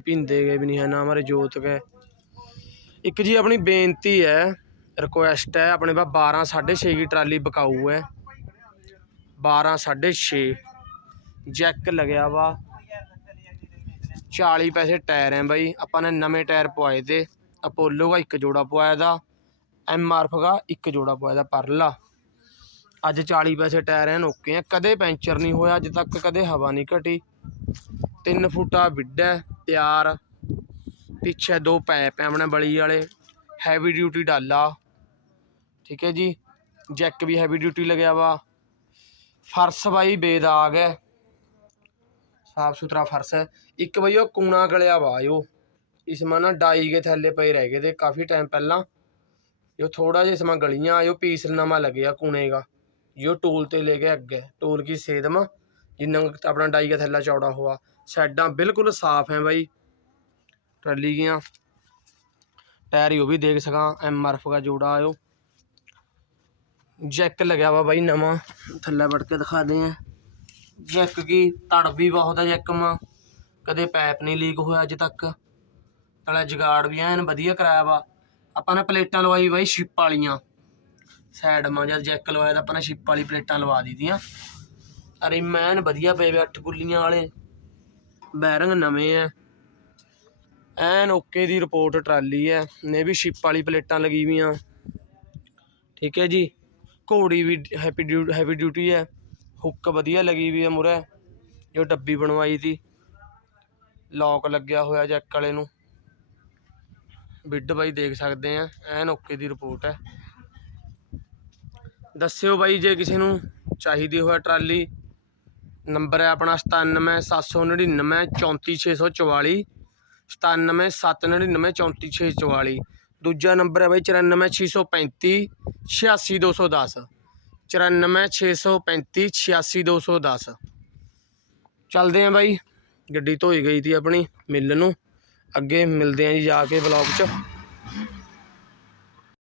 ਪਿੰਦੇ ਗਏ ਵੀ ਨਹੀਂ ਹੈ, ਨਾ ਹਮਾਰੇ ਜੋਤ ਗਏ। ਇੱਕ ਜੀ ਆਪਣੀ ਬੇਨਤੀ ਹੈ ਰਿਕੁਐਸਟ ਹੈ, ਆਪਣੇ ਪਾ 12 6.5 ਦੀ ਟਰਾਲੀ ਬਕਾਊ ਹੈ। 12 6.5 ਜੈਕ ਲੱਗਿਆ ਵਾ। 40 ਪੈਸੇ ਟਾਇਰ ਹੈ ਬਾਈ, ਆਪਾਂ ਨੇ ਨਵੇਂ ਟਾਇਰ ਪਵਾਏ ਤੇ। ਅਪੋਲੋ ਦਾ ਇੱਕ ਜੋੜਾ ਪਵਾਇਆ ਦਾ, ਐਮ ਆਰ ਐਫ ਦਾ ਇੱਕ ਜੋੜਾ ਪਵਾਇਆ ਦਾ ਪਰਲਾ। ਅੱਜ 40 ਪੈਸੇ ਟਾਇਰ ਐਨ ਓਕੇ ਆ। ਕਦੇ ਪੈਂਚਰ ਨਹੀਂ ਹੋਇਆ, ਅੱਜ ਤੱਕ ਕਦੇ ਹਵਾ ਨਹੀਂ ਘਟੀ। 3 ਫੁੱਟਾ ਵਿੱਡਾ ਤਿਆਰ। ਪਿੱਛੇ ਦੋ ਪੈਪ ਹੈ ਆਪਣੇ ਬਲੀ ਵਾਲੇ। ਹੈਵੀ ਡਿਊਟੀ ਡਾਲਾ। ਠੀਕ ਹੈ ਜੀ। ਜੈਕ ਵੀ ਹੈਵੀ ਡਿਊਟੀ ਲੱਗਿਆ ਵਾ। ਫਰਸ਼ ਬਾਈ ਬੇਦਾਗ ਹੈ ਸਾਫ਼ ਸੁਥਰਾ ਫਰਸ਼ ਹੈ ਇੱਕ ਬਈ ਉਹ ਕੂਣਾ ਗਲਿਆ ਵਾ ਉਹ। ਇਸਮਾ ਨਾ ਡਾਈ ਕੇ ਥੱਲੇ ਪਏ ਰਹਿ ਗਏ ਤੇ ਕਾਫੀ ਟਾਈਮ ਪਹਿਲਾਂ। ਜੋ ਥੋੜਾ ਜਿਹਾ ਇਸਮਾ ਗਲੀਆਂ ਆਇਓ ਪੀਸ ਨਵਾਂ ਲੱਗਿਆ ਕੂਣੇਗਾ ਜੋ ਟੂਲ ਤੇ ਲੈ ਕੇ ਅੱਗੇ। ਟੂਲ ਕੀ ਸੇਦਮਾ ਜਿੰਨਾ ਕੁ ਆਪਣਾ ਡਾਈ ਦਾ ਥੱਲਾ ਚੌੜਾ ਹੋਆ। ਸਾਈਡਾਂ ਬਿਲਕੁਲ ਸਾਫ਼ ਹੈ ਬਾਈ। ਟਰਾਲੀ ਗੀਆਂ ਟਾਇਰ ਹੀ ਉਹ ਵੀ ਦੇਖ ਸਕਾਂ। ਐਮ ਆਰ ਦਾ ਜੋੜਾ ਆਇਓ। ਜੈਕ ਲੱਗਿਆ ਵਾ ਬਾਈ ਨਵਾਂ। ਥੱਲੇ ਵੜ ਕੇ ਦਿਖਾ ਦੇ ਆ ਜੈਕ ਕੀ ਤੜ ਵੀ ਬਹੁਤ ਹੈ ਜੈਕ ਮਾ। ਕਦੇ ਪਾਈਪ ਨਹੀਂ ਲੀਕ ਹੋਇਆ ਅੱਜ ਤੱਕ। ਤਲਾ ਜਗਾੜ ਵੀ ਐਨ ਵਧੀਆ ਕਰਾਇਆ ਵਾ। ਆਪਾਂ ਨੇ ਪਲੇਟਾਂ ਲਵਾਈ ਬਾਈ ਸ਼ਿਪ ਵਾਲੀਆਂ। ਸਾਈਡ ਮਾ ਜਦ ਜੈਕ ਲਵਾਇਆ ਤਾਂ ਆਪਾਂ ਨੇ ਸ਼ਿਪ ਵਾਲੀ ਪਲੇਟਾਂ ਲਵਾ ਦਿੱਤੀਆਂ। ਅਰੇ ਮੈਨ ਵਧੀਆ ਪਏ ਵੇ ਅੱਠ ਗੁੱਲੀਆਂ ਵਾਲੇ। ਬੈਰਿੰਗ ਨਵੇਂ ਐ। ਐਨ ਓਕੇ ਦੀ ਰਿਪੋਰਟ ਟਰਾਲੀ ਐ। ਨੇ ਵੀ ਸ਼ਿਪ ਵਾਲੀ ਪਲੇਟਾਂ ਲੱਗੀ ਵੀਆਂ। ਠੀਕ ਹੈ ਜੀ। ਘੋੜੀ ਵੀ ਹੈਪੀ ਡਿਊ ਹੈਵੀ ਡਿਊਟੀ ਹੈ ਹੁੱਕ ਵਧੀਆ ਲੱਗੀ ਵੀ ਹੈ ਮੁਰੇ। ਜੋ ਡੱਬੀ ਬਣਵਾਈ ਤੀ ਲੌਕ ਲੱਗਿਆ ਹੋਇਆ ਜੈਕ ਵਾਲੇ ਨੂੰ। ਬਿੱਡ ਬਾਈ ਦੇਖ ਸਕਦੇ ਆ। ਐਨ ਓਕੇ ਦੀ ਰਿਪੋਰਟ ਹੈ ਦੱਸਿਓ ਬਾਈ ਜੇ ਕਿਸੇ ਨੂੰ ਚਾਹੀਦੀ ਹੋਇਆ ਟਰਾਲੀ। ਨੰਬਰ ਹੈ ਆਪਣਾ 97799 34644 97799 ਦੂਜਾ ਨੰਬਰ ਹੈ ਬਾਈ 94635 86210 94635 86210 ਚੱਲਦੇ ਆਂ ਬਾਈ। ਗੱਡੀ ਧੋਈ ਗਈ ਤੀ ਆਪਣੀ ਮਿਲ ਨੂੰ। ਅੱਗੇ ਮਿਲਦੇ ਆਂ ਜੀ ਜਾ ਕੇ ਬਲੌਗ 'ਚ।